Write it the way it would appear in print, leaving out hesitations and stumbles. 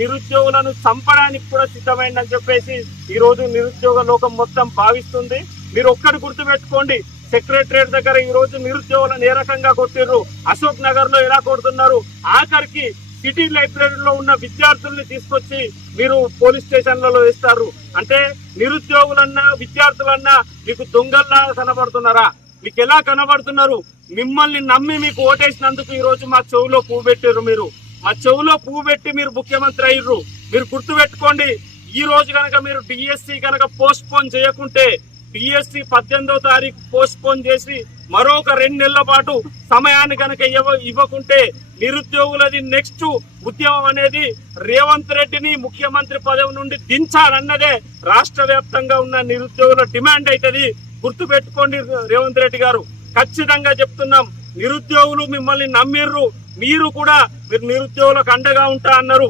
నిరుద్యోగులను చంపడానికి కూడా సిద్ధమైందని చెప్పేసి ఈ రోజు నిరుద్యోగ లోకం మొత్తం భావిస్తుంది. మీరు ఒక్కటి గుర్తుపెట్టుకోండి, సెక్రటరియట్ దగ్గర ఈ రోజు నిరుద్యోగులను ఏ రకంగా కొట్టిర్రు, అశోక్ నగర్ లో ఎలా కొడుతున్నారు, ఆఖరికి సిటీ లైబ్రరీలో ఉన్న విద్యార్థుల్ని తీసుకొచ్చి మీరు పోలీస్ స్టేషన్లలో వేస్తారు. అంటే నిరుద్యోగులన్నా విద్యార్థులన్నా మీకు దొంగల్లా కనబడుతున్నారా? మీకు ఎలా కనబడుతున్నారు? మిమ్మల్ని నమ్మి మీకు ఓటేసినందుకు ఈ రోజు మా చెవులో పువ్వు పెట్టారు. మీరు మా చెవులో పువ్వు పెట్టి మీరు ముఖ్యమంత్రి అయ్యారు. మీరు గుర్తు పెట్టుకోండి, ఈ రోజు కనుక మీరు డిఎస్సి కనుక పోస్ట్ పోన్ చేయకుంటే, డిఎస్సి 18వ తారీఖు పోస్ట్ పోన్ చేసి మరొక 2 నెలల పాటు సమయాన్ని కనుక ఇవ్వకుంటే నిరుద్యోగులది నెక్స్ట్ ఉద్యమం అనేది రేవంత్ రెడ్డిని ముఖ్యమంత్రి పదవి నుండి దించాలన్నదే రాష్ట్ర వ్యాప్తంగా ఉన్న నిరుద్యోగుల డిమాండ్ అవుతుంది. గుర్తు పెట్టుకోండి రేవంత్ రెడ్డి గారు, ఖచ్చితంగా చెప్తున్నాం. నిరుద్యోగులు మిమ్మల్ని నమ్మిర్రు, మీరు కూడా నిరుద్యోగులకు అండగా ఉంటా అన్నారు.